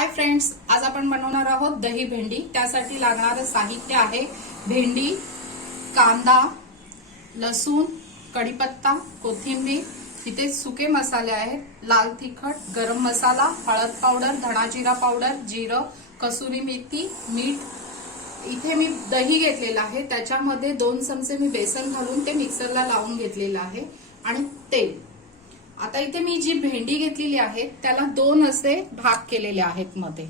Hi friends आज आपण बनवणार आहोत दही भेंडी. त्यासाठी लागणारं साहित्य आहे भेंडी कांदा लसूण कढीपत्ता कोथिंबीर. इथे सुके मसाले आहेत. लाल तिखट गरम मसाला हळद पावडर धणाजिरा पावडर जिरं कसुरी मेथी मीठ. इथे मी दही घेतलेलं आहे. त्याच्यामध्ये दोन चमचे मी बेसन घालून ते मिक्सरला लावून घेतलेलं आहे. आणि तेल. आता इथे मी जी भेंडी घेतलेली आहे त्याला दोन असे भाग केलेले आहेत मध्ये.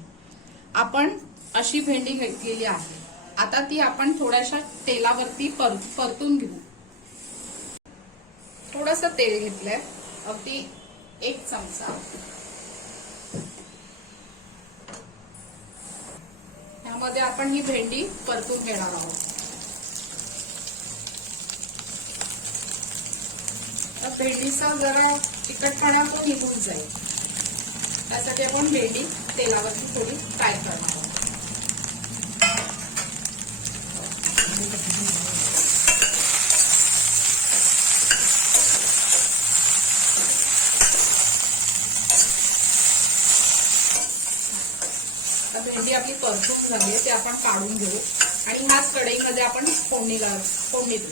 आपण अशी भेंडी घेतलेली आहे. आता ती आपण थोड्याशा तेलावरती पर, परतून घेऊ. थोडस तेल घेतलंय. अगदी एक चमचा. यामध्ये आपण ही भेंडी परतून घेणार आहोत. तर भेंडीचा जरा तिखटपणा तो निघून जाईल. त्यासाठी आपण भेंडी तेलावरती थोडी फ्राय करणार आहोत. भेंडी आपली परतून झाली आहे ते आपण काढून घेऊ. आणि ह्याच कढईमध्ये आपण फोडणी फोडणी देऊ.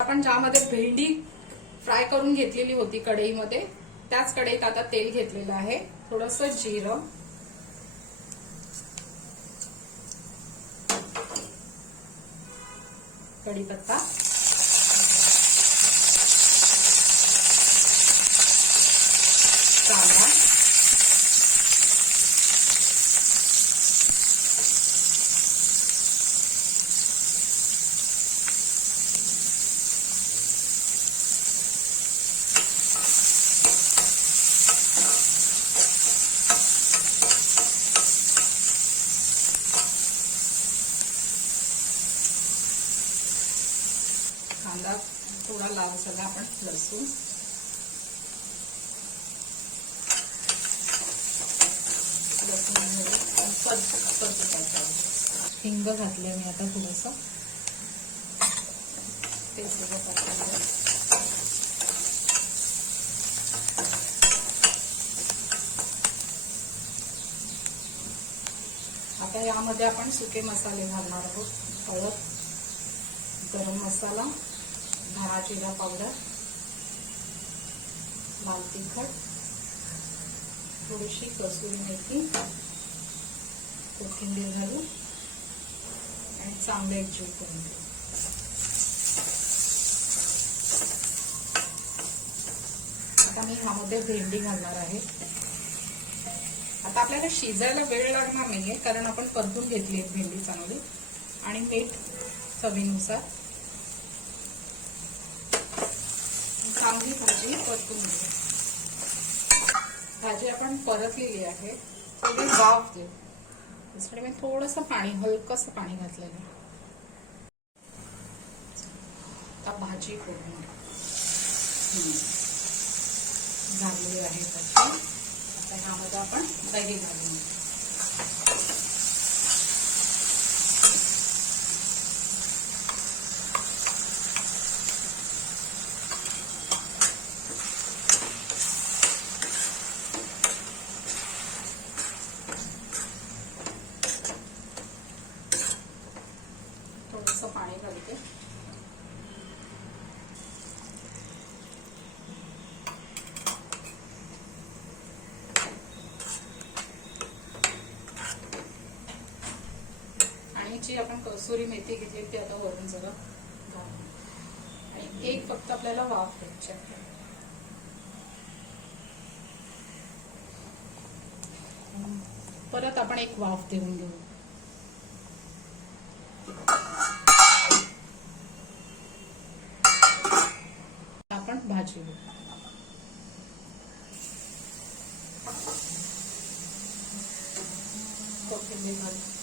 आपण ज्यामध्ये भेंडी फ्राय करून घेतलेली होती कढईमध्ये. त्याच कढईत आता तेल घेतलेलं आहे. थोडस जिरं. कढीपत्ता. कांदा. कांदा थोडा लाल झाला आपण लसूण. लसूण हिंग घातले मी आता थोडस. ते सगळं टाकलं आता यामध्ये आपण सुके मसाले घालणार आहोत. हळद गरम मसाला. धणा जिरा पावडर लाल तिखट. थोडीशी कसुरी मेथी. कोथिंबीर घालू आणि चांगले एकजीव करून घेऊ. आता मी ह्यामध्ये भेंडी घालणार आहे. आता आपल्याला शिजायला वेळ लागणार नाहीये कारण आपण परतून घेतली आहे भेंडी चांगली. आणि मीठ चवीनुसार. चांगली भाजी परतून घेऊ भाजी आपण परतलेली आहे. थोडी वाफ देऊ. त्यासाठी मी थोडस पाणी हलकस पाणी घातलेलं आहे. आता भाजी करून झालेली आहे भाजी. आता ह्यामध्ये आपण दही घालून थोडंसं पाणी घालते आणि जी आपण कसुरी मेथी घेतली ती आता वरून जरा आणि एक फक्त आपल्याला वाफ घ्यायची परत आपण एक वाफ देऊन घेऊ. आपण भाजी घेऊ. कोथिंबीर घालू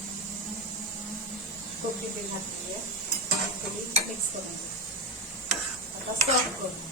कोथिंबीर घातली आहे आणि थोडी मिक्स करून घेऊ आता सर्व करू